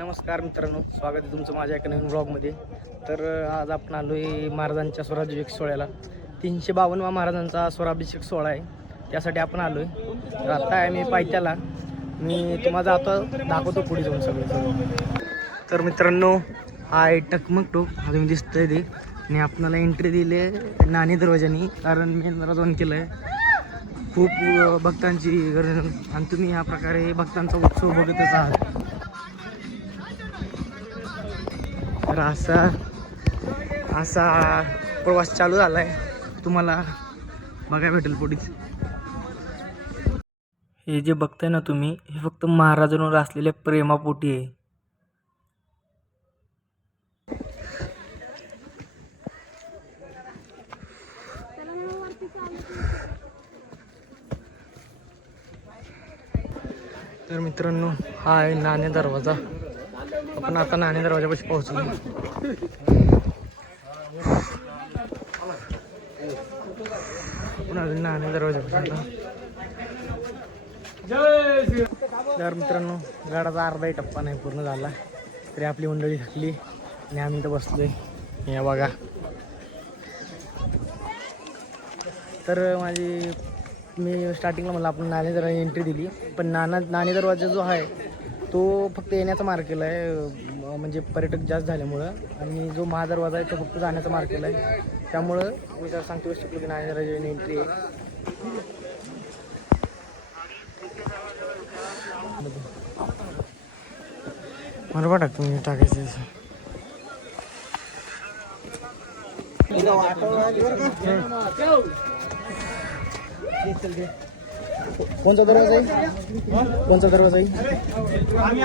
नमस्कार मित्रांनो स्वागत आहे तुमचं माझ्या एका नवीन ब्लॉगमध्ये तर आज आपण आलो आहे महाराजांच्या स्वराभिषेक सोहळ्याला. तीनशे बावन्नवा महाराजांचा स्वराभिषेक सोहळा आहे. त्यासाठी आपण आलो आहे तर आत्ता आहे मी पायथ्याला. मी तुम्हाला जातो दाखवतो पुढे जाऊन सगळं. तर मित्रांनो हा आहे टकमक टोक हा तुम्ही दिसतंय ते. आणि आपणाला एंट्री दिली आहे नाणी दरवाजानी कारण मी दरवाजा केलं आहे खूप भक्तांची गरज आणि तुम्ही ह्या प्रकारे भक्तांचा उत्सव बघतच आहात. तर असा असा प्रवास चालू झाला आहे तुम्हाला बघायला भेटेल पुढेच हे जे बघताय ना तुम्ही हे फक्त महाराजांवर असलेल्या प्रेमापोटी आहे. तर मित्रांनो हा आहे नाणे दरवाजा. आपण आता नाणे दरवाजापाशी पोहोचलो. आपण अजून नाणे दरवाजापाशी तर मित्रांनो गाडाचा अर्धाही टप्पा नाही पूर्ण झाला. तरी आपली मंडळी थकली आणि आम्ही इथं बसलोय. या बघा. तर माझी मी स्टार्टिंगला मला आपण नाणे दरवाजा एंट्री दिली. पण नाना नाणे दरवाजा जो आहे तो फक्त येण्याचा मार्ग केला आहे म्हणजे पर्यटक जास्त झाल्यामुळं. आणि जो महादरवाजा आहे तो फक्त जाण्याचा मार्ग केला आहे त्यामुळं मी जर सांगतो शकलो की दरवाजा एंट्री आहे. बरोबर टाकतो मी टाकायचं असं. कोणचा दरवाजा आहे कोणचा दरवाजा आहे आम्ही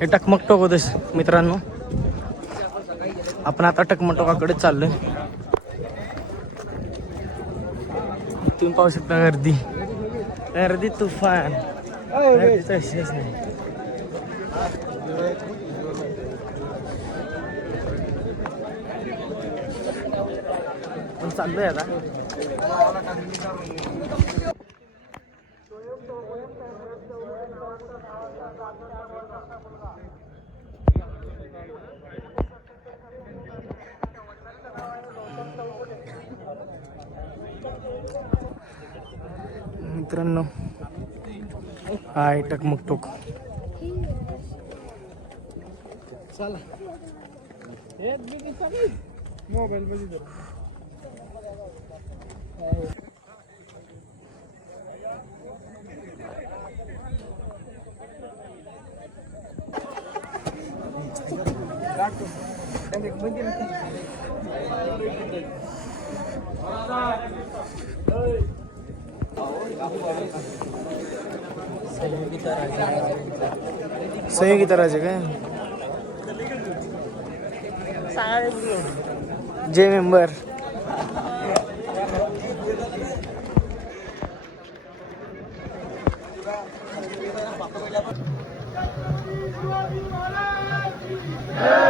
हे टकमक टोक मित्रांनो. आपण आता टकमटोकाकडे चाललोय. तुम्ही पाहू शकता गर्दी. गर्दी तुफान. नाही. चाललोय आता. मित्रांनो हाय टकमक टोक चला. Mobile मध्ये संयोगिता राजे काय जे मेंबर Thank you.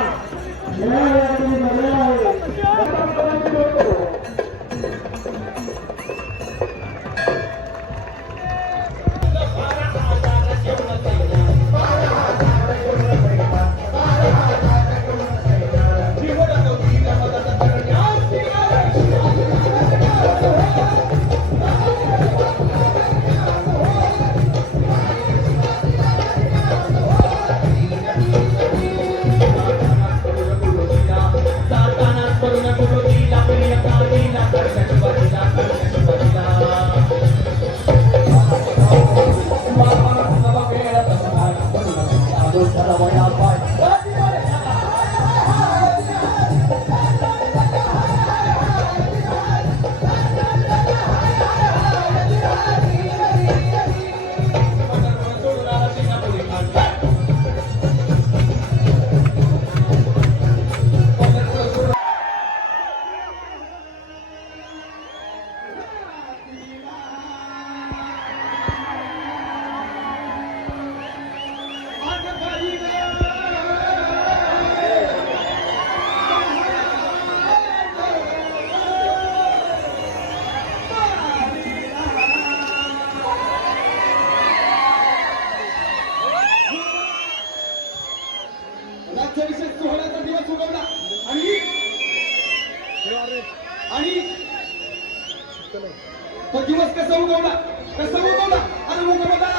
कसा उगवला? कसा उगवला? आणि उगवला.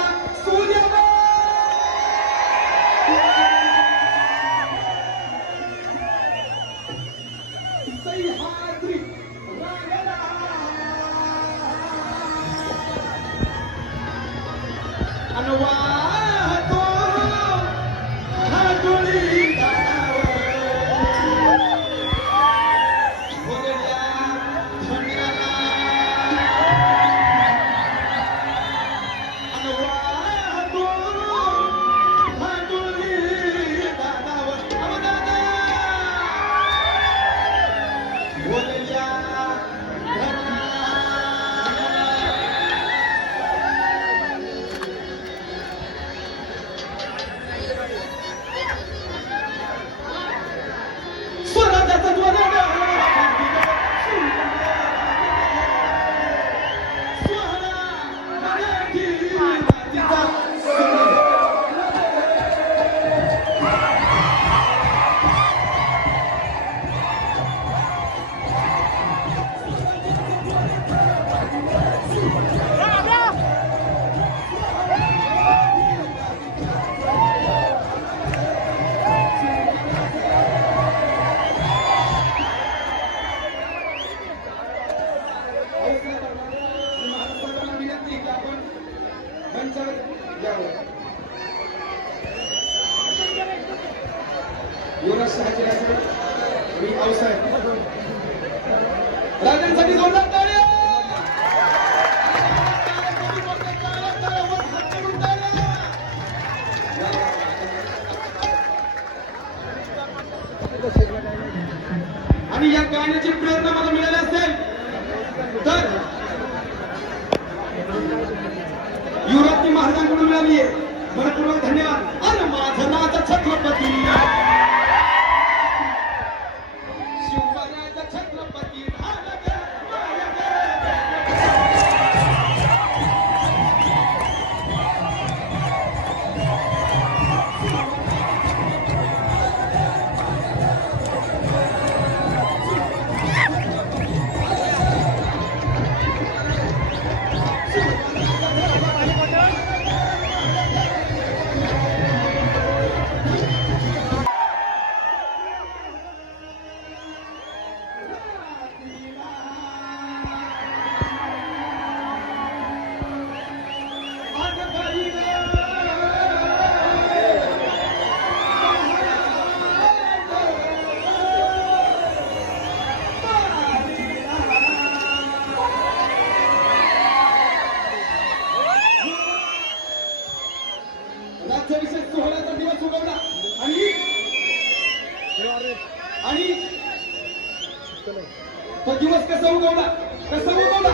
सूर्योदय युवराज शहाजी राजे मी आऊसाहेब राजांसाठी जोरदार टाळ्या! आणि या गाण्याची प्रेरणा मला मिळाली असेल तर युवराजनी महाराजांकडून मनपूर्वक धन्यवाद कसं उगवला कसं उगवला